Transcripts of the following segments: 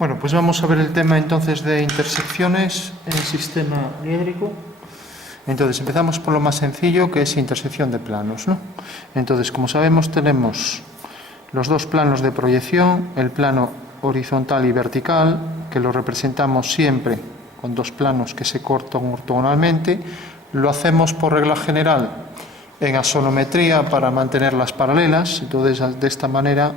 Bueno, pues vamos a ver el tema entonces de intersecciones en el sistema diédrico. Entonces empezamos por lo más sencillo, que es intersección de planos, ¿no? Entonces, como sabemos, tenemos los dos planos de proyección, el plano horizontal y vertical, que lo representamos siempre con dos planos que se cortan ortogonalmente. Lo hacemos por regla general en axonometría para mantenerlas paralelas. Entonces, de esta manera,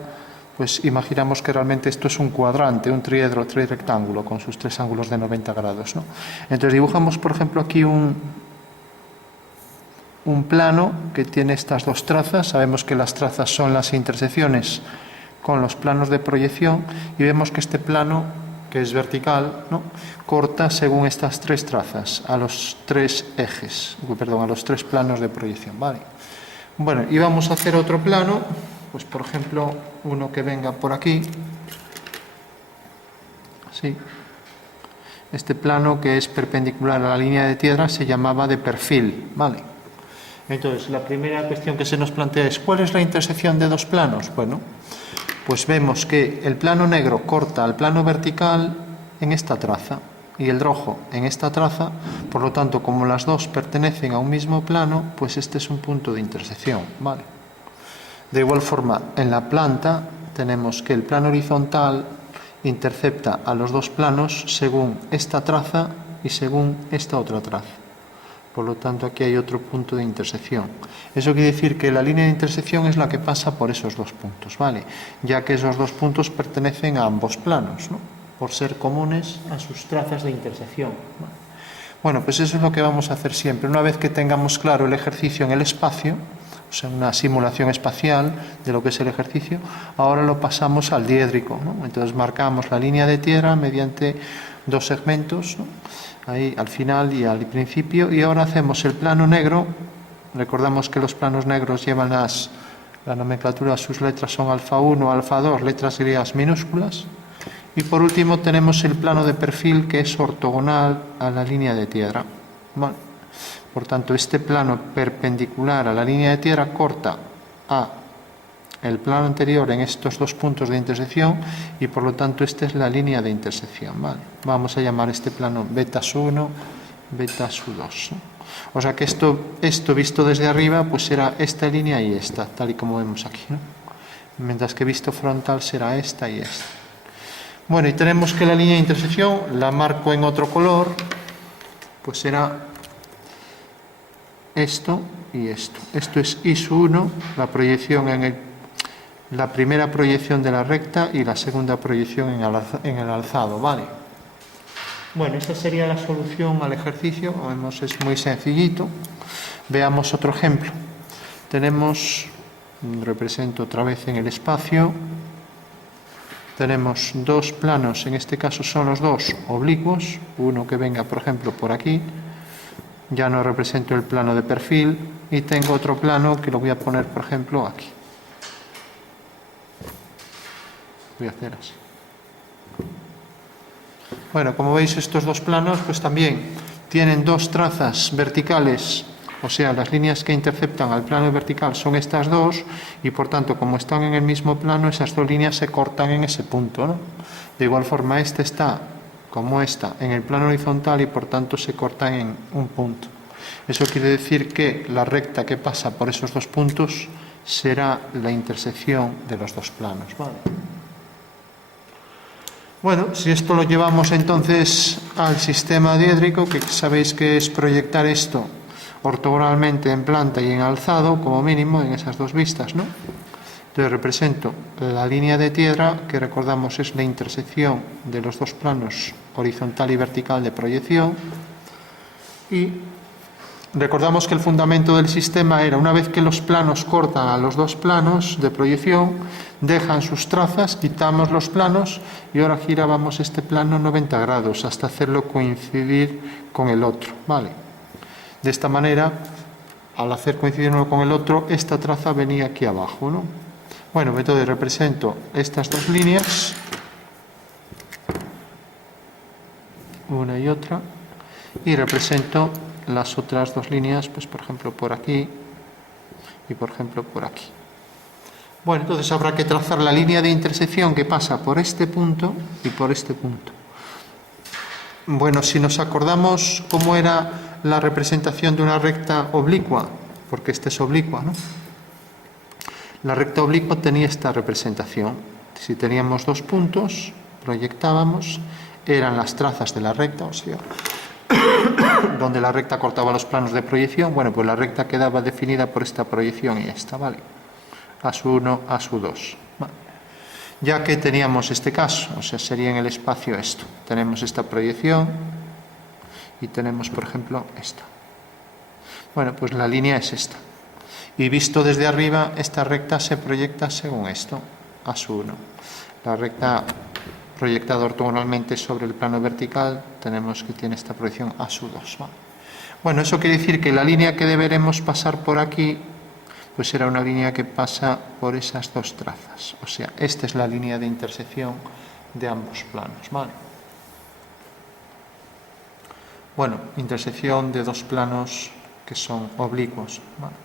pues imaginamos que realmente esto es un cuadrante, un triedro, trirectángulo, con sus tres ángulos de 90 grados, ¿no? Entonces dibujamos, por ejemplo, aquí un plano que tiene estas dos trazas. Sabemos que las trazas son las intersecciones con los planos de proyección, y vemos que este plano, que es vertical, ¿no?, corta según estas tres trazas a los tres ejes, perdón, a los tres planos de proyección, ¿vale? Bueno, y vamos a hacer otro plano, pues por ejemplo, uno que venga por aquí, así. Este plano, que es perpendicular a la línea de tierra, se llamaba de perfil, ¿vale? Entonces, la primera cuestión que se nos plantea es: ¿cuál es la intersección de dos planos? Bueno, pues vemos que el plano negro corta al plano vertical en esta traza y el rojo en esta traza. Por lo tanto, como las dos pertenecen a un mismo plano, pues este es un punto de intersección, ¿vale? De igual forma, en la planta tenemos que el plano horizontal intercepta a los dos planos según esta traza y según esta otra traza. Por lo tanto, aquí hay otro punto de intersección. Eso quiere decir que la línea de intersección es la que pasa por esos dos puntos, ¿vale? Ya que esos dos puntos pertenecen a ambos planos, ¿no?, por ser comunes a sus trazas de intersección, ¿vale? Bueno, pues eso es lo que vamos a hacer siempre. Una vez que tengamos claro el ejercicio en el espacio, o sea, una simulación espacial de lo que es el ejercicio, ahora lo pasamos al diédrico, ¿no? Entonces marcamos la línea de tierra mediante dos segmentos, ¿no?, ahí al final y al principio, y ahora hacemos el plano negro. Recordamos que los planos negros llevan la nomenclatura, sus letras son alfa 1, alfa 2, letras griegas minúsculas. Y por último tenemos el plano de perfil, que es ortogonal a la línea de tierra, ¿vale? Por tanto, este plano perpendicular a la línea de tierra corta a el plano anterior en estos dos puntos de intersección, y por lo tanto esta es la línea de intersección, ¿vale? Vamos a llamar este plano beta su1, beta su2, ¿no? O sea que esto visto desde arriba, pues será esta línea y esta, tal y como vemos aquí, ¿no? Mientras que visto frontal será esta y esta. Bueno, y tenemos que la línea de intersección la marco en otro color, pues será esto y esto. Esto es I1, la proyección la primera proyección de la recta y la segunda proyección en el alzado, ¿vale? Bueno, esta sería la solución al ejercicio. Vemos, es muy sencillito. Veamos otro ejemplo. Tenemos, represento otra vez en el espacio, tenemos dos planos, en este caso son los dos oblicuos, uno que venga, por ejemplo, por aquí. Ya no represento el plano de perfil, y tengo otro plano que lo voy a poner, por ejemplo, aquí. Voy a hacer así. Bueno, como veis, estos dos planos pues también tienen dos trazas verticales, o sea, las líneas que interceptan al plano vertical son estas dos, y por tanto, como están en el mismo plano, esas dos líneas se cortan en ese punto, ¿no? De igual forma, este está, como esta, en el plano horizontal, y por tanto se cortan en un punto. Eso quiere decir que la recta que pasa por esos dos puntos será la intersección de los dos planos, ¿vale? Bueno, si esto lo llevamos entonces al sistema diédrico, que sabéis que es proyectar esto ortogonalmente en planta y en alzado, como mínimo, en esas dos vistas, ¿no? Entonces represento la línea de tierra, que recordamos es la intersección de los dos planos horizontal y vertical de proyección, y recordamos que el fundamento del sistema era: una vez que los planos cortan a los dos planos de proyección, dejan sus trazas, quitamos los planos y ahora girábamos este plano 90 grados hasta hacerlo coincidir con el otro, ¿vale? De esta manera, al hacer coincidir uno con el otro, esta traza venía aquí abajo, ¿no? Bueno, entonces represento estas dos líneas, una y otra, y represento las otras dos líneas, pues por ejemplo por aquí y por ejemplo por aquí. Bueno, entonces habrá que trazar la línea de intersección que pasa por este punto y por este punto. Bueno, si nos acordamos cómo era la representación de una recta oblicua, porque esta es oblicua, ¿no? La recta oblicua tenía esta representación. Si teníamos dos puntos, proyectábamos, eran las trazas de la recta, o sea, donde la recta cortaba los planos de proyección. Bueno, pues la recta quedaba definida por esta proyección y esta, ¿vale? A1, A2. Vale. Ya que teníamos este caso, o sea, sería en el espacio esto. Tenemos esta proyección y tenemos, por ejemplo, esta. Bueno, pues la línea es esta. Y visto desde arriba, esta recta se proyecta según esto, A1. La recta proyectada ortogonalmente sobre el plano vertical, tenemos que tiene esta proyección A2. ¿Vale? Bueno, eso quiere decir que la línea que deberemos pasar por aquí, pues será una línea que pasa por esas dos trazas. O sea, esta es la línea de intersección de ambos planos. ¿Vale? Bueno, intersección de dos planos que son oblicuos. ¿Vale?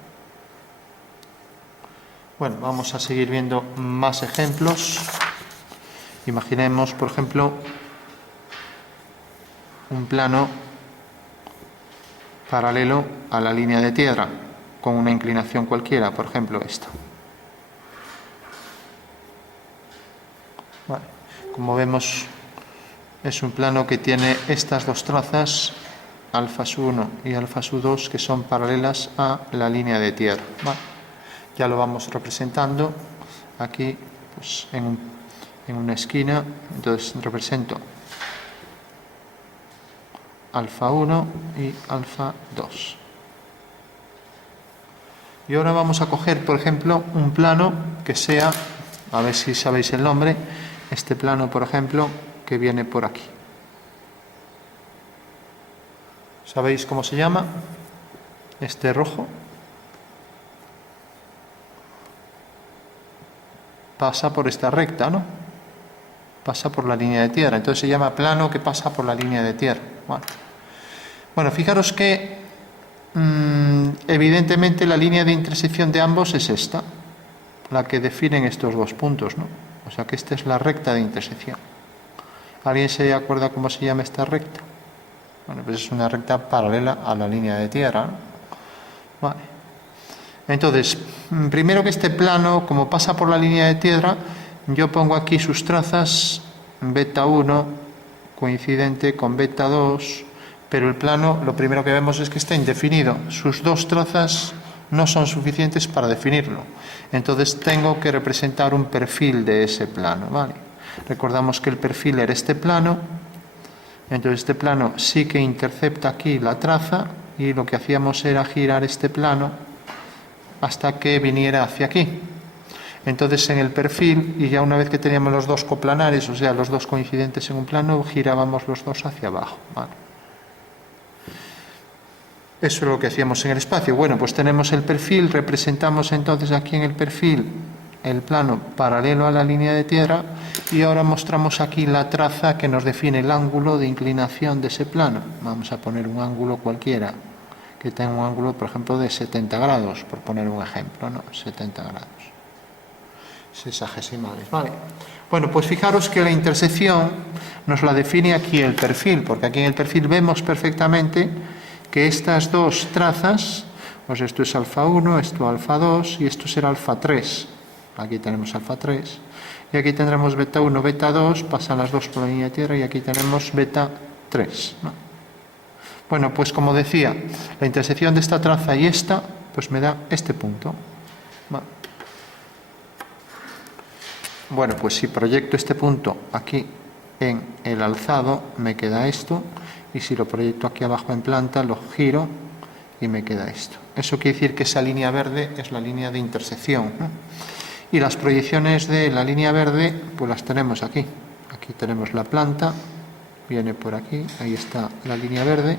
Bueno, vamos a seguir viendo más ejemplos. Imaginemos, por ejemplo, un plano paralelo a la línea de tierra, con una inclinación cualquiera, por ejemplo, esta. Vale. Como vemos, es un plano que tiene estas dos trazas, alfa-1 y alfa-2, que son paralelas a la línea de tierra. Vale. Ya lo vamos representando aquí, pues, en una esquina. Entonces represento alfa-1 y alfa-2. Y ahora vamos a coger, por ejemplo, un plano que sea, a ver si sabéis el nombre, este plano, por ejemplo, que viene por aquí. ¿Sabéis cómo se llama? Este rojo. Pasa por esta recta, ¿no? Pasa por la línea de tierra. Entonces se llama plano que pasa por la línea de tierra. Bueno, fijaros que evidentemente la línea de intersección de ambos es esta, la que definen estos dos puntos, ¿no? O sea que esta es la recta de intersección. ¿Alguien se acuerda cómo se llama esta recta? Bueno, pues es una recta paralela a la línea de tierra, ¿no? Vale. Entonces, primero que este plano, como pasa por la línea de tierra, yo pongo aquí sus trazas, beta 1 coincidente con beta 2, pero el plano, lo primero que vemos es que está indefinido. Sus dos trazas no son suficientes para definirlo. Entonces tengo que representar un perfil de ese plano, ¿vale? Recordamos que el perfil era este plano. Entonces este plano sí que intercepta aquí la traza y lo que hacíamos era girar este plano hasta que viniera hacia aquí. Entonces en el perfil, y ya una vez que teníamos los dos coplanares, o sea, los dos coincidentes en un plano, girábamos los dos hacia abajo. ¿Vale? Eso es lo que hacíamos en el espacio. Bueno, pues tenemos el perfil, representamos entonces aquí en el perfil el plano paralelo a la línea de tierra y ahora mostramos aquí la traza que nos define el ángulo de inclinación de ese plano. Vamos a poner un ángulo cualquiera que tenga un ángulo, por ejemplo, de 70 grados, por poner un ejemplo, ¿no? 70 grados. Sexagesimales, ¿vale? Bueno, pues fijaros que la intersección nos la define aquí el perfil, porque aquí en el perfil vemos perfectamente que estas dos trazas, pues esto es alfa-1, esto alfa-2 y esto será alfa-3. Aquí tenemos alfa-3 y aquí tendremos beta-1, beta-2, pasan las dos por la línea de tierra y aquí tenemos beta-3, ¿no? Bueno, pues como decía, la intersección de esta traza y esta, pues me da este punto. Bueno, pues si proyecto este punto aquí en el alzado, me queda esto, y si lo proyecto aquí abajo en planta, lo giro y me queda esto. Eso quiere decir que esa línea verde es la línea de intersección, ¿no? Y las proyecciones de la línea verde, pues las tenemos aquí. Aquí tenemos la planta, viene por aquí, ahí está la línea verde,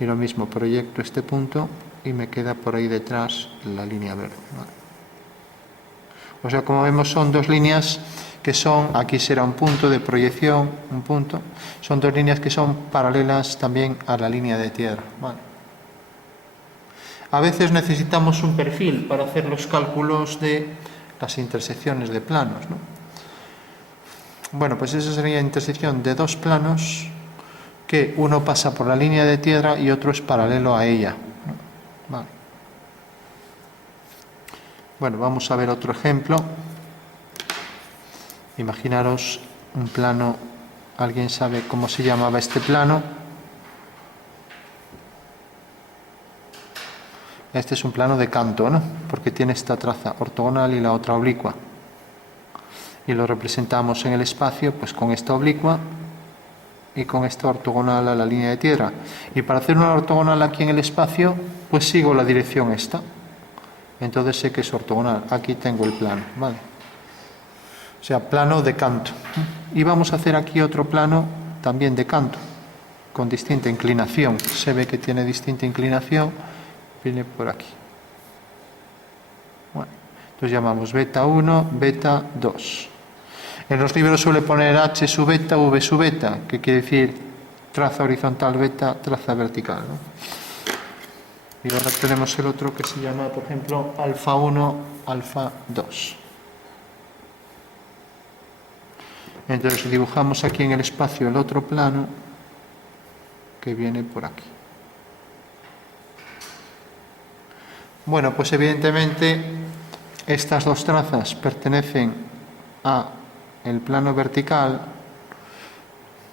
y lo mismo, proyecto este punto y me queda por ahí detrás la línea verde. ¿Vale? O sea, como vemos, son dos líneas que son, aquí será un punto de proyección, un punto, son dos líneas que son paralelas también a la línea de tierra. ¿Vale? A veces necesitamos un perfil para hacer los cálculos de las intersecciones de planos, ¿no? Bueno, pues esa sería la intersección de dos planos que uno pasa por la línea de tierra y otro es paralelo a ella, ¿no? Vale. Bueno, vamos a ver otro ejemplo. Imaginaros un plano, ¿alguien sabe cómo se llamaba este plano? Este es un plano de canto, ¿no? Porque tiene esta traza ortogonal y la otra oblicua. Y lo representamos en el espacio pues con esta oblicua y con esta ortogonal a la línea de tierra. Y para hacer una ortogonal aquí en el espacio, pues sigo la dirección esta. Entonces sé que es ortogonal. Aquí tengo el plano, ¿vale? O sea, plano de canto. Y vamos a hacer aquí otro plano también de canto, con distinta inclinación. Se ve que tiene distinta inclinación. Viene por aquí. Bueno, entonces llamamos beta 1, beta 2. En los libros suele poner H sub beta, V sub beta, que quiere decir traza horizontal beta, traza vertical, ¿no? Y ahora tenemos el otro que se llama, por ejemplo, alfa 1, alfa 2. Entonces dibujamos aquí en el espacio el otro plano que viene por aquí. Bueno, pues evidentemente estas dos trazas pertenecen a el plano vertical,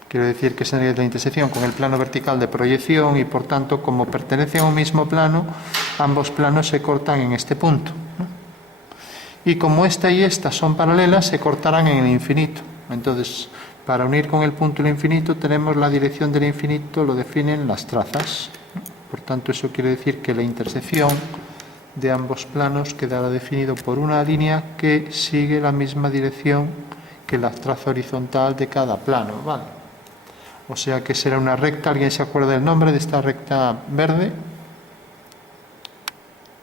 quiero decir que sería la intersección con el plano vertical de proyección y por tanto como pertenecen a un mismo plano, ambos planos se cortan en este punto, ¿no? Y como esta y esta son paralelas, se cortarán en el infinito. Entonces, para unir con el punto el infinito tenemos la dirección del infinito, lo definen las trazas, ¿no? Por tanto, eso quiere decir que la intersección de ambos planos quedará definido por una línea que sigue la misma dirección que la traza horizontal de cada plano, ¿vale? O sea que será una recta. ¿Alguien se acuerda del nombre de esta recta verde?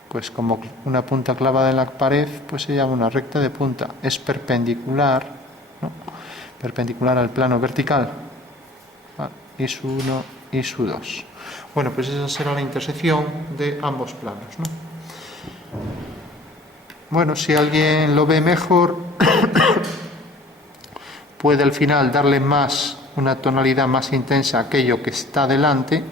Pues como una punta clavada en la pared, pues se llama una recta de punta. Es perpendicular, ¿no? Perpendicular al plano vertical, ¿vale? Y su 1 y su 2. Bueno, pues esa será la intersección de ambos planos, ¿no? Bueno, si alguien lo ve mejor, puede al final darle más, una tonalidad más intensa a aquello que está delante,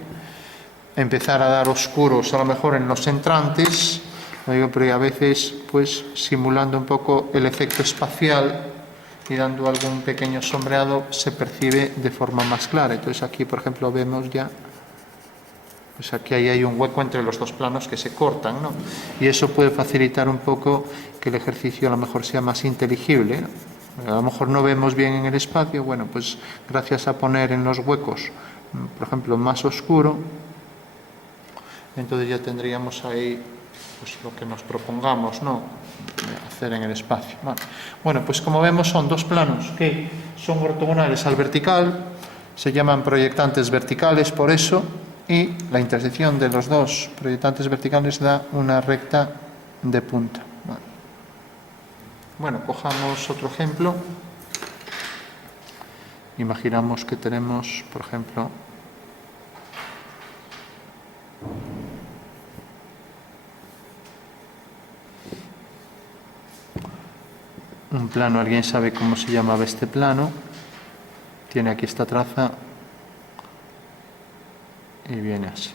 empezar a dar oscuros a lo mejor en los entrantes, lo digo porque a veces pues simulando un poco el efecto espacial y dando algún pequeño sombreado se percibe de forma más clara. Entonces aquí por ejemplo vemos ya, pues aquí hay un hueco entre los dos planos que se cortan, ¿no? Y eso puede facilitar un poco que el ejercicio a lo mejor sea más inteligible, ¿no? A lo mejor no vemos bien en el espacio, bueno, pues gracias a poner en los huecos, por ejemplo, más oscuro, entonces ya tendríamos ahí pues lo que nos propongamos, ¿no?, hacer en el espacio, ¿vale? Bueno, pues como vemos son dos planos que son ortogonales al vertical, se llaman proyectantes verticales por eso, y la intersección de los dos proyectantes verticales da una recta de punta, ¿vale? Bueno, cojamos otro ejemplo. Imaginamos que tenemos, por ejemplo, un plano. ¿Alguien sabe cómo se llamaba este plano? Tiene aquí esta traza y viene así.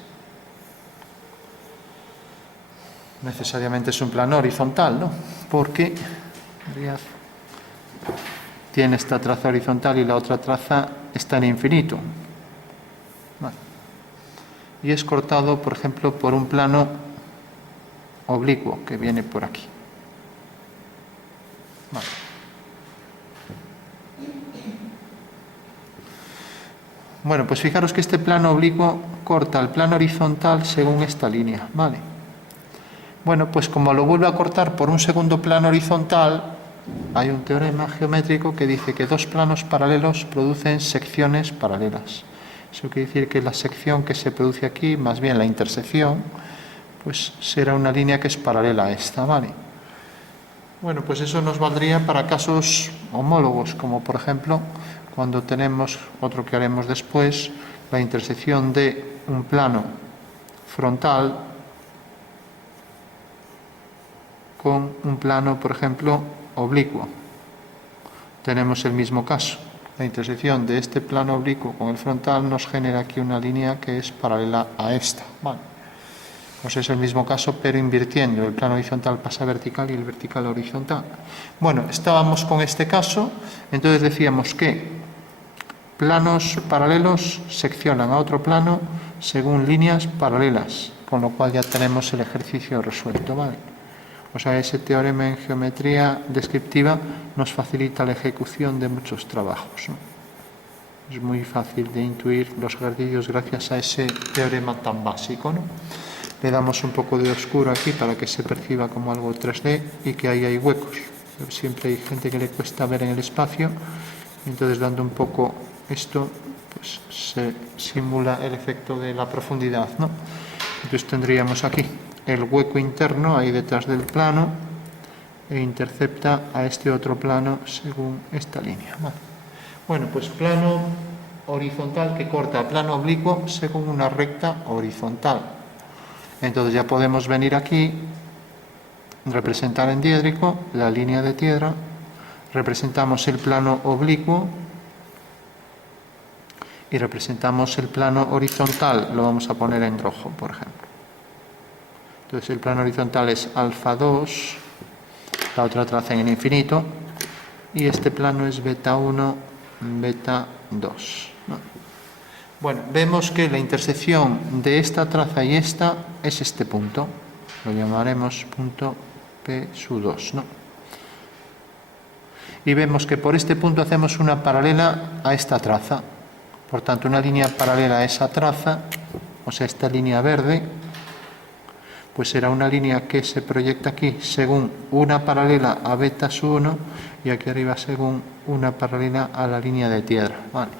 Necesariamente es un plano horizontal, ¿no? Porque tiene esta traza horizontal y la otra traza está en infinito. Vale. Y es cortado, por ejemplo, por un plano oblicuo que viene por aquí. Vale. Bueno, pues fijaros que este plano oblicuo corta el plano horizontal según esta línea, ¿vale? Bueno, pues como lo vuelve a cortar por un segundo plano horizontal, hay un teorema geométrico que dice que dos planos paralelos producen secciones paralelas. Eso quiere decir que la sección que se produce aquí, más bien la intersección, pues será una línea que es paralela a esta, ¿vale? Bueno, pues eso nos valdría para casos homólogos, como por ejemplo cuando tenemos, otro que haremos después, la intersección de un plano frontal con un plano, por ejemplo, oblicuo. Tenemos el mismo caso. La intersección de este plano oblicuo con el frontal nos genera aquí una línea que es paralela a esta. Vale. Pues es el mismo caso, pero invirtiendo. El plano horizontal pasa a vertical y el vertical a horizontal. Bueno, estábamos con este caso, entonces decíamos que planos paralelos seccionan a otro plano según líneas paralelas, con lo cual ya tenemos el ejercicio resuelto, ¿vale? O sea, ese teorema en geometría descriptiva nos facilita la ejecución de muchos trabajos, ¿no? Es muy fácil de intuir los ejercicios gracias a ese teorema tan básico, ¿no? Le damos un poco de oscuro aquí para que se perciba como algo 3D y que ahí hay huecos. Siempre hay gente que le cuesta ver en el espacio, entonces dando un poco esto, pues se simula el efecto de la profundidad, ¿no? Entonces tendríamos aquí el hueco interno ahí detrás del plano e intercepta a este otro plano según esta línea. Vale. Bueno, pues plano horizontal que corta plano oblicuo según una recta horizontal. Entonces ya podemos venir aquí, representar en diédrico la línea de Tiedra, representamos el plano oblicuo y representamos el plano horizontal, lo vamos a poner en rojo, por ejemplo. Entonces el plano horizontal es alfa 2, la otra traza en el infinito, y este plano es beta 1, beta 2, ¿no? Bueno, vemos que la intersección de esta traza y esta es este punto, lo llamaremos punto P sub 2, ¿no? Y vemos que por este punto hacemos una paralela a esta traza, por tanto una línea paralela a esa traza, o sea, esta línea verde, pues será una línea que se proyecta aquí según una paralela a beta sub 1 y aquí arriba según una paralela a la línea de Tiedra, ¿vale?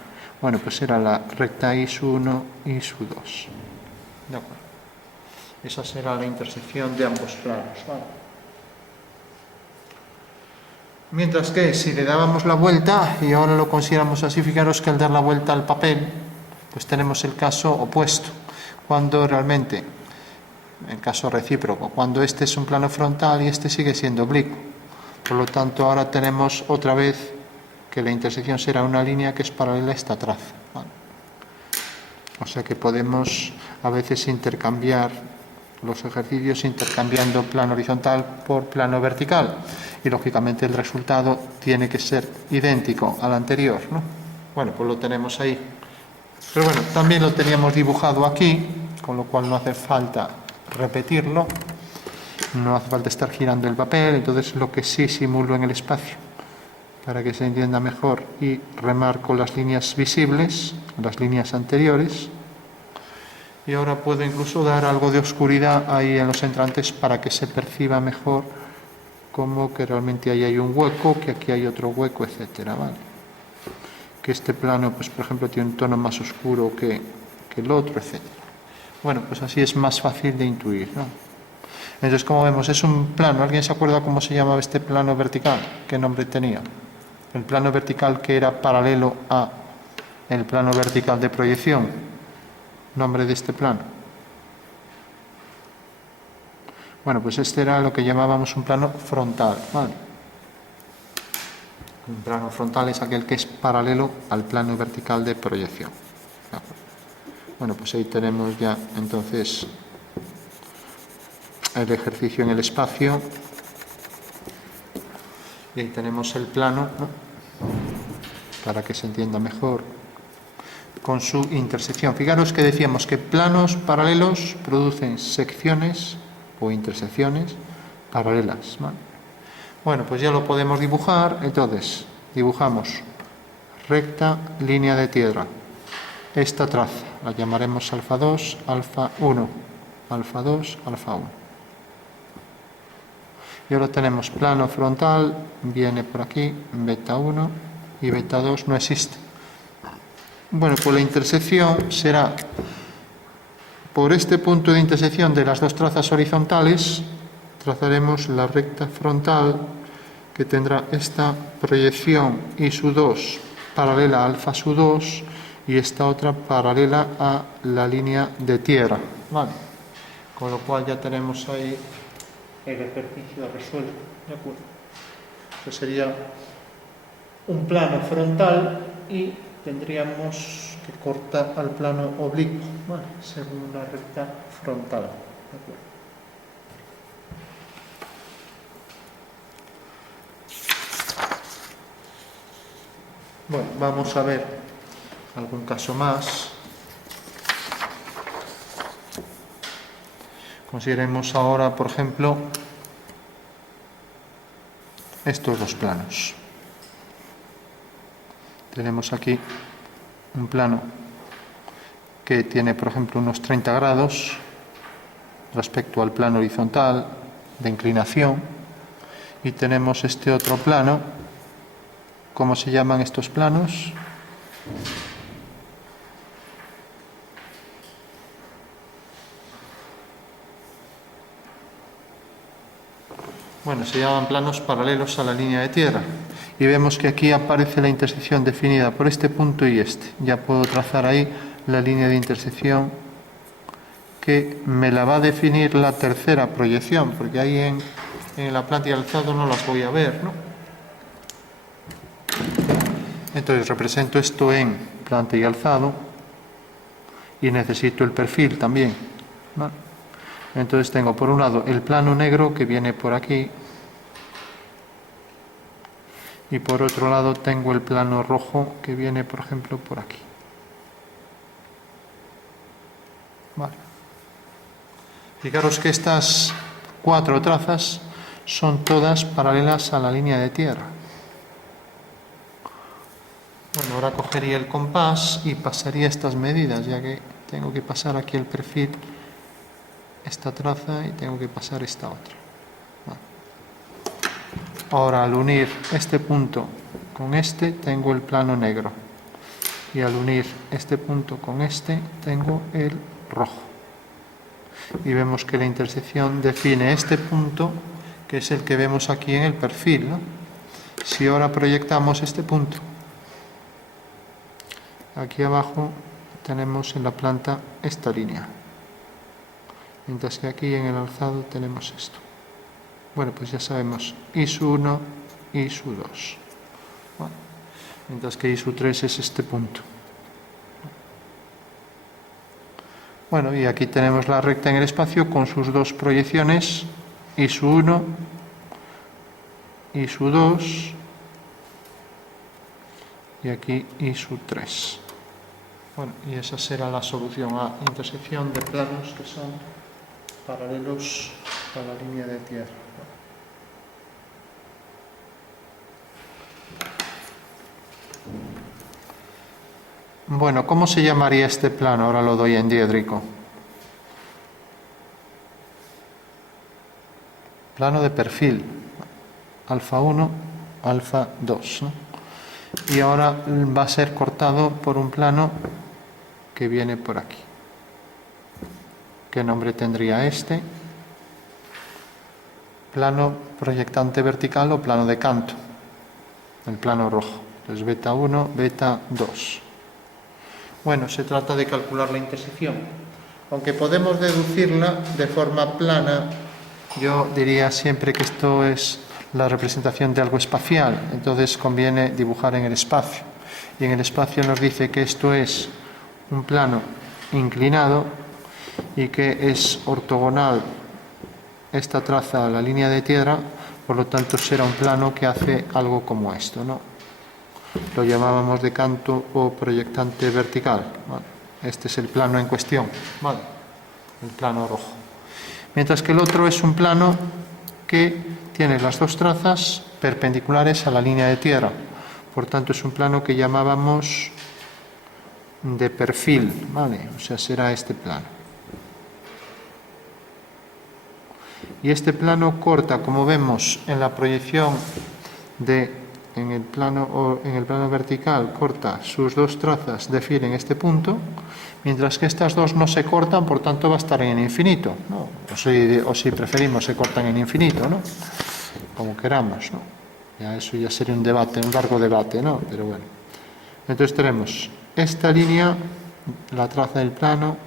Bueno, pues será la recta I sub 1 y sub 2. De acuerdo. Esa será la intersección de ambos planos, ¿vale? Mientras que si le dábamos la vuelta, y ahora lo consideramos así, fijaros que al dar la vuelta al papel, pues tenemos el caso opuesto, cuando realmente, en caso recíproco, cuando este es un plano frontal y este sigue siendo oblicuo. Por lo tanto, ahora tenemos otra vez que la intersección será una línea que es paralela a esta traza, ¿vale? O sea que podemos a veces intercambiar los ejercicios intercambiando plano horizontal por plano vertical y lógicamente el resultado tiene que ser idéntico al anterior, ¿no? Bueno, pues lo tenemos ahí. Pero bueno, también lo teníamos dibujado aquí, con lo cual no hace falta repetirlo, no hace falta estar girando el papel, entonces lo que sí simulo en el espacio para que se entienda mejor y remarco las líneas visibles, las líneas anteriores, y ahora puedo incluso dar algo de oscuridad ahí en los entrantes para que se perciba mejor como que realmente ahí hay un hueco, que aquí hay otro hueco, etcétera, ¿vale? Que este plano, pues por ejemplo, tiene un tono más oscuro que el otro, etcétera. Bueno, pues así es más fácil de intuir, ¿no? Entonces, como vemos, es un plano. ¿Alguien se acuerda cómo se llamaba este plano vertical? ¿Qué nombre tenía? El plano vertical que era paralelo a el plano vertical de proyección. Nombre de este plano. Bueno, pues este era lo que llamábamos un plano frontal, ¿vale? Un plano frontal es aquel que es paralelo al plano vertical de proyección. Bueno, pues ahí tenemos ya entonces el ejercicio en el espacio. Y ahí tenemos el plano, ¿no? Para que se entienda mejor, con su intersección. Fijaros que decíamos que planos paralelos producen secciones o intersecciones paralelas, ¿vale? Bueno, pues ya lo podemos dibujar. Entonces, dibujamos recta, línea de Tiedra. Esta traza la llamaremos alfa 2, alfa 1, alfa 2, alfa 1. Y ahora tenemos plano frontal, viene por aquí, beta 1 y beta 2 no existe. Bueno, pues la intersección será por este punto de intersección de las dos trazas horizontales, trazaremos la recta frontal que tendrá esta proyección I sub 2 paralela a alfa sub 2 y esta otra paralela a la línea de Tiedra, ¿vale? Con lo cual ya tenemos ahí el ejercicio resuelto. ¿De acuerdo? Eso sería un plano frontal y tendríamos que cortar al plano oblicuo, ¿vale? Según una recta frontal. ¿De acuerdo? Bueno, vamos a ver algún caso más. Consideremos ahora, por ejemplo, estos dos planos. Tenemos aquí un plano que tiene, por ejemplo, unos 30 grados respecto al plano horizontal de inclinación, y tenemos este otro plano. ¿Cómo se llaman estos planos? Bueno, se llaman planos paralelos a la línea de tierra. Y vemos que aquí aparece la intersección definida por este punto y este. Ya puedo trazar ahí la línea de intersección que me la va a definir la tercera proyección, porque ahí en la planta y alzado no las voy a ver, ¿no? Entonces represento esto en planta y alzado y necesito el perfil también, ¿vale? Entonces tengo por un lado el plano negro que viene por aquí y por otro lado tengo el plano rojo que viene, por ejemplo, por aquí. Vale. Fijaros que estas 4 trazas son todas paralelas a la línea de tierra. Bueno, ahora cogería el compás y pasaría estas medidas, ya que tengo que pasar aquí el perfil, esta traza, y tengo que pasar esta otra. Vale. Ahora, al unir este punto con este, tengo el plano negro. Y al unir este punto con este, tengo el rojo. Y vemos que la intersección define este punto, que es el que vemos aquí en el perfil, ¿no? Si ahora proyectamos este punto, aquí abajo tenemos en la planta esta línea, mientras que aquí en el alzado tenemos esto. Bueno, pues ya sabemos I1, I2. Bueno, mientras que I3 es este punto. Bueno, y aquí tenemos la recta en el espacio con sus dos proyecciones, I1, I2 y aquí I3. Bueno, y esa será la solución a intersección de planos que son paralelos a la línea de tierra. Bueno, ¿cómo se llamaría este plano? Ahora lo doy en diédrico. Plano de perfil. Alfa 1, alfa 2, ¿no? Y ahora va a ser cortado por un plano que viene por aquí. ¿Qué nombre tendría este? Plano proyectante vertical o plano de canto. El plano rojo. Entonces beta 1, beta 2. Bueno, se trata de calcular la intersección. Aunque podemos deducirla de forma plana, yo diría siempre que esto es la representación de algo espacial, entonces conviene dibujar en el espacio. Y en el espacio nos dice que esto es un plano inclinado y que es ortogonal esta traza a la línea de tierra, por lo tanto será un plano que hace algo como esto, ¿no? Lo llamábamos de canto o proyectante vertical. ¿Vale? Este es el plano en cuestión, ¿vale? El plano rojo. Mientras que el otro es un plano que tiene las dos trazas perpendiculares a la línea de tierra. Por tanto, es un plano que llamábamos de perfil, ¿vale? O sea, será este plano. Y este plano corta, como vemos en la proyección en el plano vertical, corta sus dos trazas, definen este punto, mientras que estas dos no se cortan, por tanto va a estar en el infinito, ¿no? O si preferimos, se cortan en infinito, ¿no? Como queramos, ¿no? Eso ya sería un debate, un largo debate, ¿no? Pero bueno. Entonces tenemos esta línea, la traza del plano,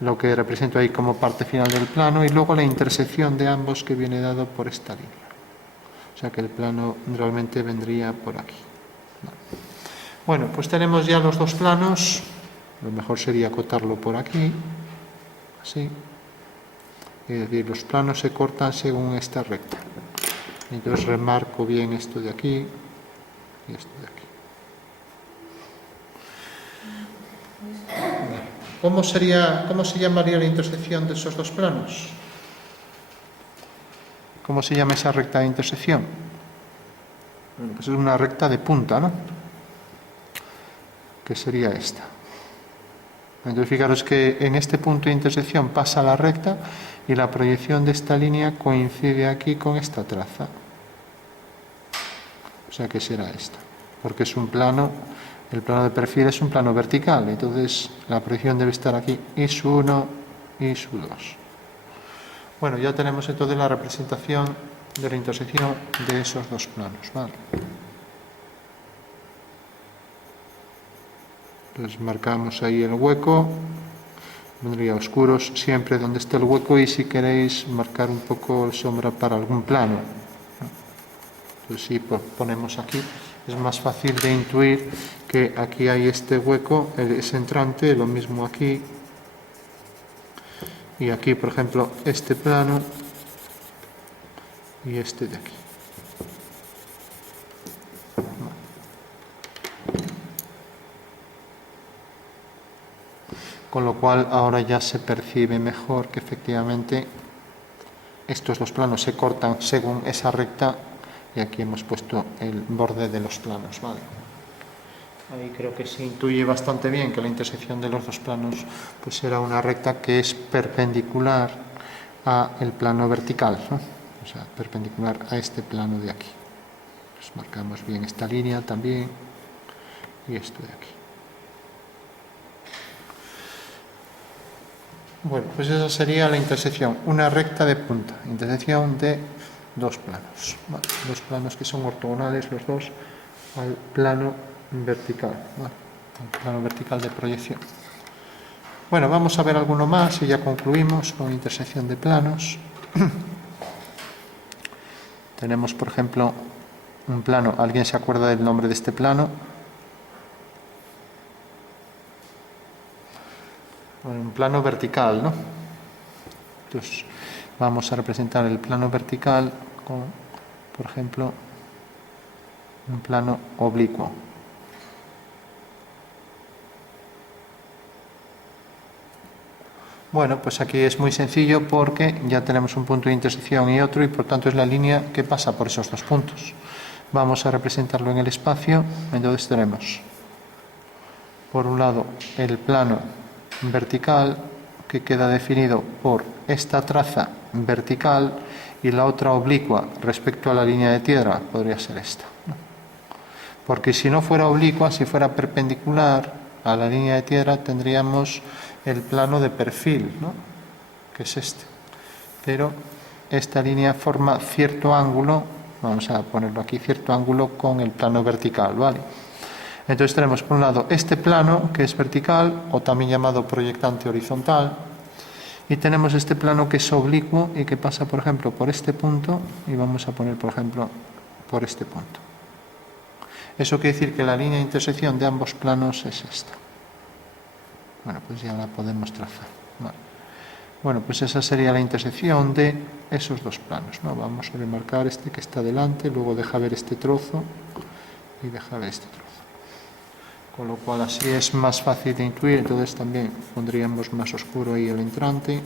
lo que represento ahí como parte final del plano, y luego la intersección de ambos que viene dado por esta línea. O sea que el plano realmente vendría por aquí. Bueno, pues tenemos ya los dos planos. Lo mejor sería acotarlo por aquí, así. Es decir, los planos se cortan según esta recta. Entonces remarco bien esto de aquí y esto de aquí. ¿Cómo se llamaría la intersección de esos dos planos? ¿Cómo se llama esa recta de intersección? Bueno, pues es una recta de punta, ¿no? Que sería esta. Entonces fijaros que en este punto de intersección pasa la recta y la proyección de esta línea coincide aquí con esta traza. O sea que será esta. Porque es un plano, el plano de perfil es un plano vertical, entonces la proyección debe estar aquí, I1, I2. Bueno, ya tenemos entonces la representación de la intersección de esos dos planos, ¿vale? Entonces marcamos ahí el hueco, vendría oscuros siempre donde esté el hueco, y si queréis marcar un poco sombra para algún plano. Entonces si ponemos aquí, es más fácil de intuir que aquí hay este hueco, es entrante, lo mismo aquí. Y aquí, por ejemplo, este plano y este de aquí. Con lo cual ahora ya se percibe mejor que efectivamente estos dos planos se cortan según esa recta, y aquí hemos puesto el borde de los planos, ¿vale? Ahí creo que se intuye bastante bien que la intersección de los dos planos pues será una recta que es perpendicular al plano vertical, ¿no? O sea, perpendicular a este plano de aquí. Pues marcamos bien esta línea también y esto de aquí. Bueno, pues esa sería la intersección, una recta de punta, intersección de dos planos, ¿vale? Dos planos que son ortogonales los dos al plano vertical, ¿vale? Al plano vertical de proyección. Bueno, vamos a ver alguno más y ya concluimos con intersección de planos. Tenemos, por ejemplo, un plano. ¿Alguien se acuerda del nombre de este plano? Bueno, un plano vertical, ¿no? Entonces, vamos a representar el plano vertical con, por ejemplo, un plano oblicuo. Bueno, pues aquí es muy sencillo porque ya tenemos un punto de intersección y otro, y por tanto es la línea que pasa por esos dos puntos. Vamos a representarlo en el espacio. Entonces tenemos, por un lado, el plano vertical que queda definido por esta traza vertical, y la otra oblicua respecto a la línea de tierra podría ser esta, ¿no? Porque si no fuera oblicua, si fuera perpendicular a la línea de tierra, tendríamos el plano de perfil, ¿no? Que es este. Pero esta línea forma cierto ángulo, vamos a ponerlo aquí, cierto ángulo con el plano vertical, ¿vale? Entonces tenemos por un lado este plano que es vertical, o también llamado proyectante horizontal, y tenemos este plano que es oblicuo y que pasa, por ejemplo, por este punto, y vamos a poner, por ejemplo, por este punto. Eso quiere decir que la línea de intersección de ambos planos es esta. Bueno, pues ya la podemos trazar. Vale. Bueno, pues esa sería la intersección de esos dos planos, ¿no? Vamos a remarcar este que está delante, luego deja ver este trozo y deja ver este trozo. Con lo cual así es más fácil de intuir. Entonces también pondríamos más oscuro ahí el entrante,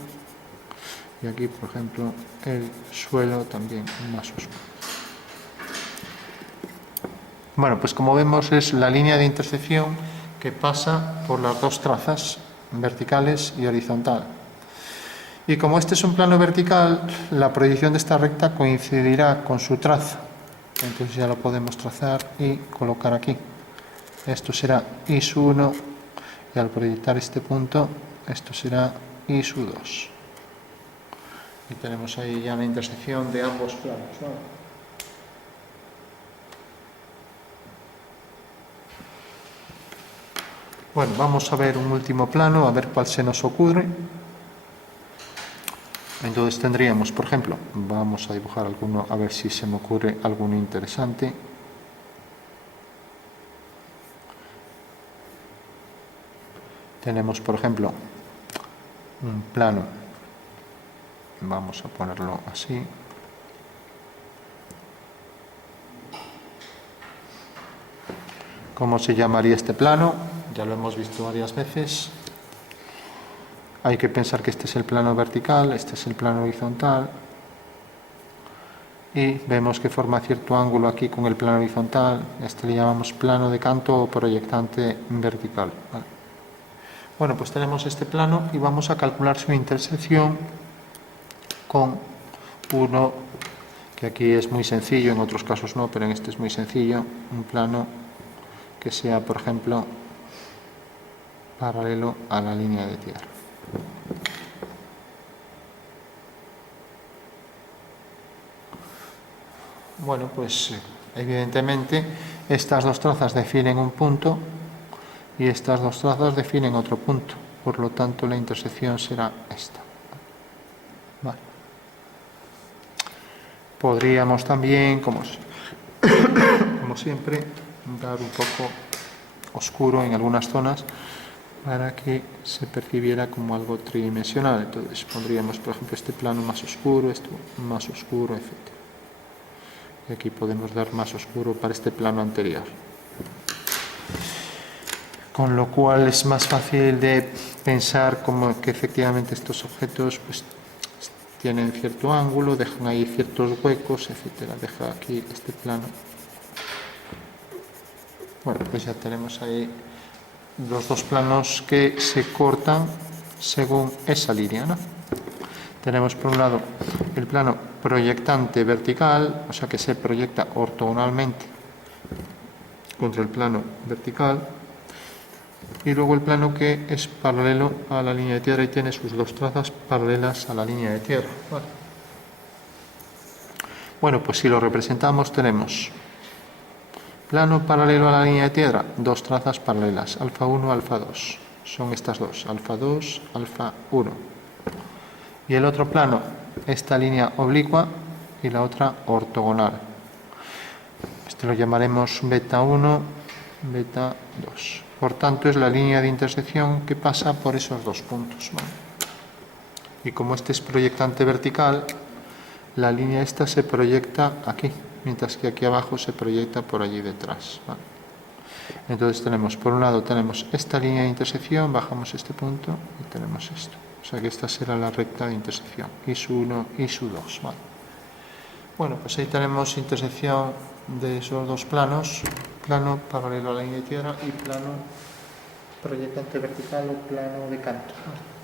y aquí, por ejemplo, el suelo también más oscuro. Bueno, pues como vemos es la línea de intersección que pasa por las dos trazas, verticales y horizontal. Y como este es un plano vertical, la proyección de esta recta coincidirá con su traza. Entonces ya lo podemos trazar y colocar aquí. Esto será I1, y al proyectar este punto, esto será I2. Y tenemos ahí ya la intersección de ambos planos, ¿no? Bueno, vamos a ver un último plano, a ver cuál se nos ocurre. Entonces tendríamos, por ejemplo, vamos a dibujar alguno, a ver si se me ocurre alguno interesante. Tenemos, por ejemplo, un plano, vamos a ponerlo así. ¿Cómo se llamaría este plano? Ya lo hemos visto varias veces. Hay que pensar que este es el plano vertical, este es el plano horizontal. Y vemos que forma cierto ángulo aquí con el plano horizontal. Este le llamamos plano de canto o proyectante vertical. ¿Vale? Bueno, pues tenemos este plano y vamos a calcular su intersección con uno, que aquí es muy sencillo, en otros casos no, pero en este es muy sencillo, un plano que sea, por ejemplo, paralelo a la línea de tierra. Bueno, pues evidentemente estas dos trazas definen un punto y estas dos trazas definen otro punto. Por lo tanto, la intersección será esta. Vale. Podríamos también, como siempre, dar un poco oscuro en algunas zonas para que se percibiera como algo tridimensional. Entonces pondríamos, por ejemplo, este plano más oscuro, esto más oscuro, etc. Y aquí podemos dar más oscuro para este plano anterior. Con lo cual es más fácil de pensar como que efectivamente estos objetos pues, tienen cierto ángulo, dejan ahí ciertos huecos, etc. Deja aquí este plano. Bueno, pues ya tenemos ahí los dos planos que se cortan según esa línea, ¿no? Tenemos por un lado el plano proyectante vertical, o sea que se proyecta ortogonalmente contra el plano vertical, y luego el plano que es paralelo a la línea de tierra y tiene sus dos trazas paralelas a la línea de tierra. Vale. Bueno, pues si lo representamos tenemos plano paralelo a la línea de tierra, dos trazas paralelas, alfa 1, alfa 2. Son estas dos, alfa 2, alfa 1. Y el otro plano, esta línea oblicua y la otra ortogonal. Este lo llamaremos beta 1, beta 2. Por tanto, es la línea de intersección que pasa por esos dos puntos. ¿Vale? Y como este es proyectante vertical, la línea esta se proyecta aquí, mientras que aquí abajo se proyecta por allí detrás. ¿Vale? Entonces tenemos, por un lado tenemos esta línea de intersección, bajamos este punto y tenemos esto. O sea que esta será la recta de intersección, y su 1 y su 2. ¿Vale? Bueno, pues ahí tenemos intersección de esos dos planos, plano paralelo a la línea de tierra y plano proyectante vertical o plano de canto. ¿Vale?